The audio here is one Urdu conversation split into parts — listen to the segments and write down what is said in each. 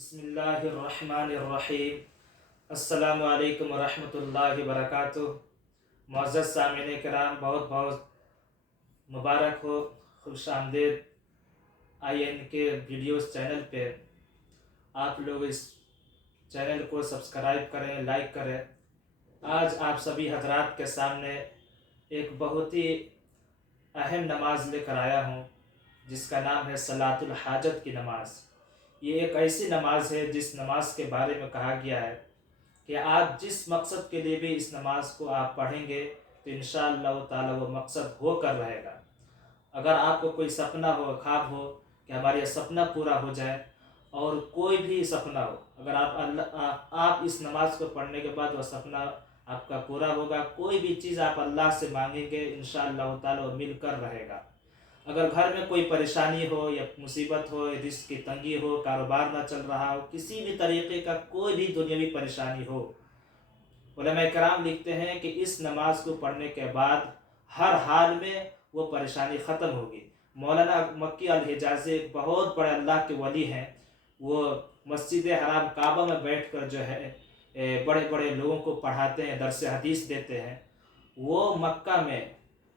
بسم اللہ الرحمن الرحیم۔ السلام علیکم ورحمۃ اللہ وبرکاتہ۔ معزز سامعین کرام، بہت بہت مبارک ہو، خوش آمدید آئی این کے ویڈیوز چینل پہ۔ آپ لوگ اس چینل کو سبسکرائب کریں، لائک کریں۔ آج آپ سبھی حضرات کے سامنے ایک بہت ہی اہم نماز لے کر آیا ہوں، جس کا نام ہے صلاۃ الحاجت کی نماز۔ یہ ایک ایسی نماز ہے جس نماز کے بارے میں کہا گیا ہے کہ آپ جس مقصد کے لیے بھی اس نماز کو آپ پڑھیں گے تو انشاءاللہ تعالی وہ مقصد ہو کر رہے گا۔ اگر آپ کو کوئی سپنا ہو، خواب ہو کہ ہمارا یہ سپنا پورا ہو جائے، اور کوئی بھی سپنا ہو، اگر آپ اس نماز کو پڑھنے کے بعد وہ سپنا آپ کا پورا ہوگا، کوئی بھی چیز آپ اللہ سے مانگیں گے انشاءاللہ تعالی وہ مل کر رہے گا۔ اگر گھر میں کوئی پریشانی ہو یا مصیبت ہو، رزق کی تنگی ہو، کاروبار نہ چل رہا ہو، کسی بھی طریقے کا کوئی بھی دنیاوی پریشانی ہو، علماء کرام لکھتے ہیں کہ اس نماز کو پڑھنے کے بعد ہر حال میں وہ پریشانی ختم ہوگی۔ مولانا مکی الحجازی ایک بہت بڑے اللہ کے ولی ہیں۔ وہ مسجد حرام کعبہ میں بیٹھ کر جو ہے بڑے بڑے لوگوں کو پڑھاتے ہیں، درس حدیث دیتے ہیں۔ وہ مکہ میں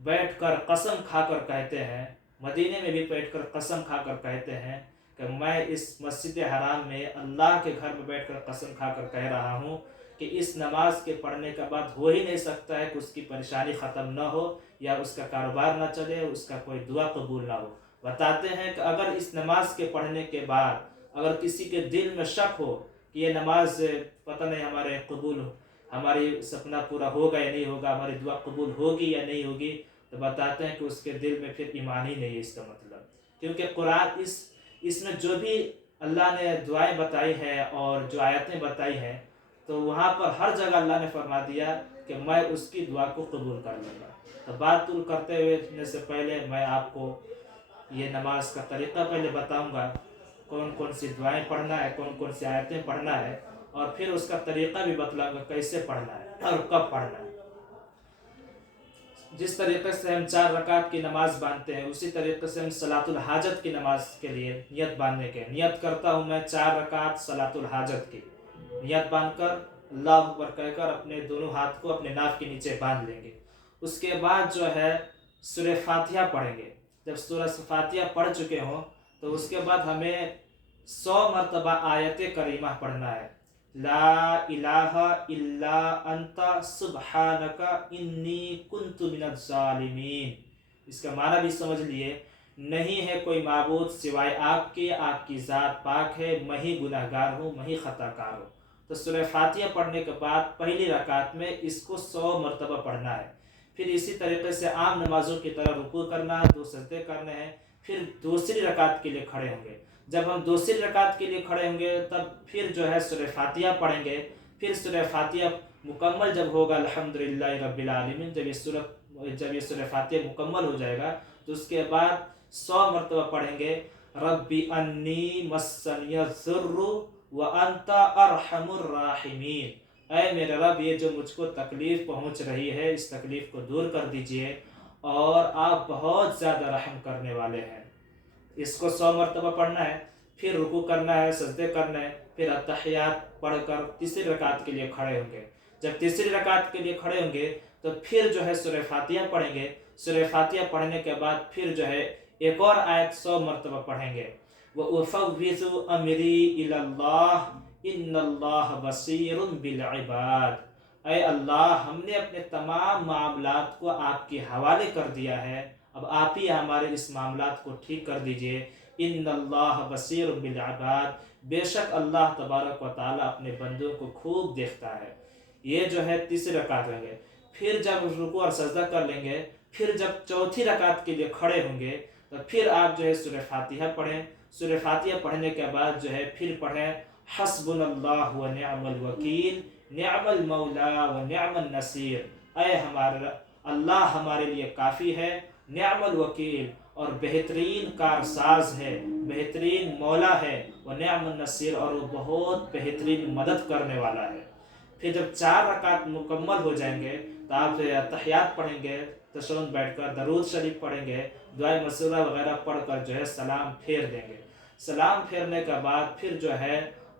بیٹھ کر قسم کھا کر کہتے ہیں، مدینے میں بھی بیٹھ کر قسم کھا کر کہتے ہیں کہ میں اس مسجد حرام میں اللہ کے گھر میں بیٹھ کر قسم کھا کر کہہ رہا ہوں کہ اس نماز کے پڑھنے کے بعد ہو ہی نہیں سکتا ہے کہ اس کی پریشانی ختم نہ ہو، یا اس کا کاروبار نہ چلے، اس کا کوئی دعا قبول نہ ہو۔ بتاتے ہیں کہ اگر اس نماز کے پڑھنے کے بعد اگر کسی کے دل میں شک ہو کہ یہ نماز پتہ نہیں ہماری سپنا پورا ہوگا یا نہیں ہوگا، ہماری دعا قبول ہوگی یا نہیں ہوگی، تو بتاتے ہیں کہ اس کے دل میں پھر ایمان ہی نہیں ہے اس کا مطلب۔ کیونکہ قرآن اس میں جو بھی اللہ نے دعائیں بتائی ہیں اور جو آیتیں بتائی ہیں، تو وہاں پر ہر جگہ اللہ نے فرما دیا کہ میں اس کی دعا کو قبول کر لوں گا۔ تو بات طول کرتے ہوئے سے پہلے میں آپ کو یہ نماز کا طریقہ پہلے بتاؤں گا، کون کون سی دعائیں پڑھنا ہے، کون کون سی آیتیں پڑھنا ہے، اور پھر اس کا طریقہ بھی بتلاؤں گا کیسے پڑھنا ہے اور کب پڑھنا ہے۔ جس طریقے سے ہم 4 رکعت کی نماز باندھتے ہیں، اسی طریقے سے ہم صلاۃ الحاجت کی نماز کے لیے نیت باندھنے کے نیت کرتا ہوں میں 4 رکعت صلاۃ الحاجت کی نیت باندھ کر اللہ اکبر کہہ کر اپنے دونوں ہاتھ کو اپنے ناف کے نیچے باندھ لیں گے۔ اس کے بعد جو ہے سورہ فاتحہ پڑھیں گے۔ جب سورہ فاتحہ پڑھ چکے ہوں تو اس کے بعد ہمیں 100 مرتبہ آیت کریمہ پڑھنا ہے۔ لا الہ الا انت سبحانک انی کنت من الظالمین۔ اس کا معنی بھی سمجھ لیے، نہیں ہے کوئی معبود سوائے آپ کے، آپ کی ذات پاک ہے، میں ہی گناہ گار ہوں، میں ہی خطا کار ہوں۔ تو سورہ فاتحہ پڑھنے کے بعد پہلی رکعت میں اس کو 100 مرتبہ پڑھنا ہے۔ پھر اسی طریقے سے عام نمازوں کی طرح رکوع کرنا ہے، 2 سجدے کرنے ہیں، پھر دوسری رکعت کے لیے کھڑے ہوں گے۔ جب ہم دوسری رکعت کے لیے کھڑے ہوں گے تب پھر جو ہے سورہ فاتحہ پڑھیں گے۔ پھر سورہ فاتحہ مکمل جب ہوگا الحمدللہ رب العالمین، جب یہ سورہ فاتحہ مکمل ہو جائے گا تو اس کے بعد 100 مرتبہ پڑھیں گے رب انی مسنی الضر وانت ارحم الراحمین۔ اے میرے رب، یہ جو مجھ کو تکلیف پہنچ رہی ہے اس تکلیف کو دور کر دیجئے، اور آپ بہت زیادہ رحم کرنے والے ہیں۔ اس کو 100 مرتبہ پڑھنا ہے، پھر رکوع کرنا ہے، سجدے کرنا ہے، پھر اتحیات پڑھ کر تیسری رکعت کے لیے کھڑے ہوں گے۔ جب تیسری رکعت کے لیے کھڑے ہوں گے تو پھر جو ہے سورہ فاتحہ پڑھیں گے۔ سورہ فاتحہ پڑھنے کے بعد پھر جو ہے ایک اور آیت 100 مرتبہ پڑھیں گے، وَأُفَوِّضُ أَمْرِي إِلَى اللَّهِ إِنَّ اللَّهَ بَصِيرٌ بِالْعِبَادِ۔ اے اللہ، ہم نے اپنے تمام معاملات کو آپ کے حوالے کر دیا ہے، اب آپ ہی ہمارے اس معاملات کو ٹھیک کر دیجئے۔ ان اللہ بصیر بالعباد، بے شک اللہ تبارک و تعالیٰ اپنے بندوں کو خوب دیکھتا ہے۔ یہ جو ہے تیسری رکعت ہوں گے۔ پھر جب رکوع اور سجدہ کر لیں گے، پھر جب چوتھی رکعت کے لیے کھڑے ہوں گے تو پھر آپ جو ہے سورہ فاتحہ پڑھیں۔ سورہ فاتحہ پڑھنے کے بعد جو ہے پھر پڑھیں حسبنا اللہ و نعم الوکیل نعم المولا و نعم النصیر۔ اے ہمارا اللہ ہمارے لیے کافی ہے، نعم الوکیل، اور بہترین کارساز ہے، بہترین مولا ہے، وہ نعم النصیر، اور وہ بہت بہترین مدد کرنے والا ہے۔ پھر جب 4 رکعت مکمل ہو جائیں گے تو آپ تحیات پڑھیں گے، تشہد بیٹھ کر درود شریف پڑھیں گے، دعائے مسورہ وغیرہ پڑھ کر جو ہے سلام پھیر دیں گے۔ سلام پھیرنے کے بعد پھر جو ہے